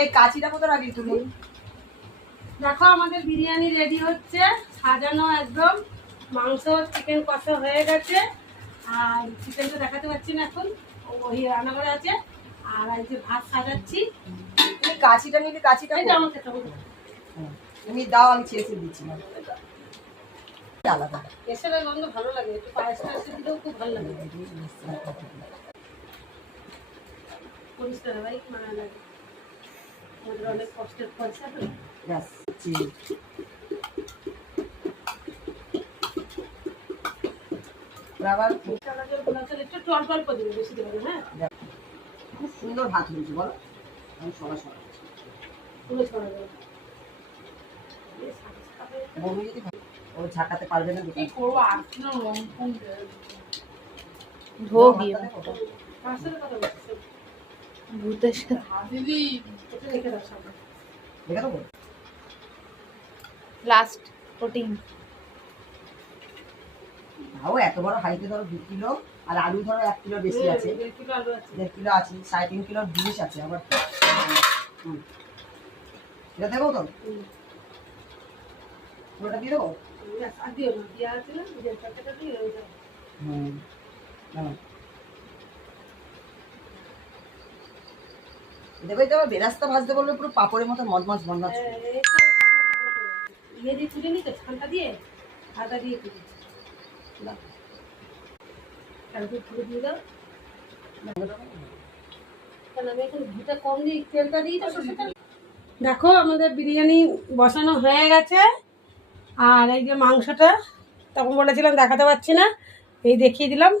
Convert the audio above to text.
এই কাঁচিটা কোথায় রাখি তুমি? দেখো আমাদের বিরিয়ানি রেডি হচ্ছে, সাজানো একদম। মাংস চিকেন কষা হয়ে গেছে, আর চিকেনটা দেখাতে পারছি না এখন, ওই রান্নাঘরে আছে। আর এই যে ভাত সাজাচ্ছি। তুমি কাঁচিটা নিলে কাঁচিটা এই যে আমার কাছে তুমি দাও, আমি ছেড়ে দিচ্ছি না। আলাদা কেশরের গন্ধ ভালো লাগে, একটু পায়েস টায়েস দিলেও খুব ভালো লাগে। পরিষ্কার ভাই মানা লাগে, আমাদের অনেক কষ্টের পয়সা তো। আবার একটু অল্প অল্প দিবে, বেশি দেবে না। হ্যাঁ, খুব সুন্দর ভাত হয়েছে বলো, আমি সরা সরা পুরো ছড়া দেবে। বমি যদি ও ঝাঁকাতে পারবে না। কি করবো আর কি না, রং ফং ভোগী মাছের কথা বলছি। ভূতের সাথে দিদি এটা রেখে দাও সামনে। দেখে দেবো লাস্ট কোটিং। তাও এত বড় হাইতে ধরো 2 কিলো, আর আলু ধরো 1 কিলো বেশি আছে, 1.5 কিলো আলু আছে, 1.5 কিলো আছে, 3.5 কিলো জিনিস আছে আবার। এটা দেবো তো, পুরোটা দিয়ে দেবো। আর দিও না, দিয়া আছে না, যে টাকাটা দিয়ে হয়ে যাবে। দেবে দেবে বেরাস্তা ভাজতে বলবে, পুরো পাপড়ের মতো মজমজ মজমজ। ইয়ে দিয়ে তুলে নিতে, ছানটা দিয়ে আদা দিয়ে তুলে দাও, তারপর তুলে দিয়ে দাও। কারণ আমি এখন ঘিটা কম দিই, তেলটা দিই তো সরষেটা। দেখো আমাদের বিরিয়ানি বসানো হয়ে গেছে, আর এই যে মাংসটা তখন বলেছিলাম দেখাতে পারছি না, এই দেখিয়ে দিলাম।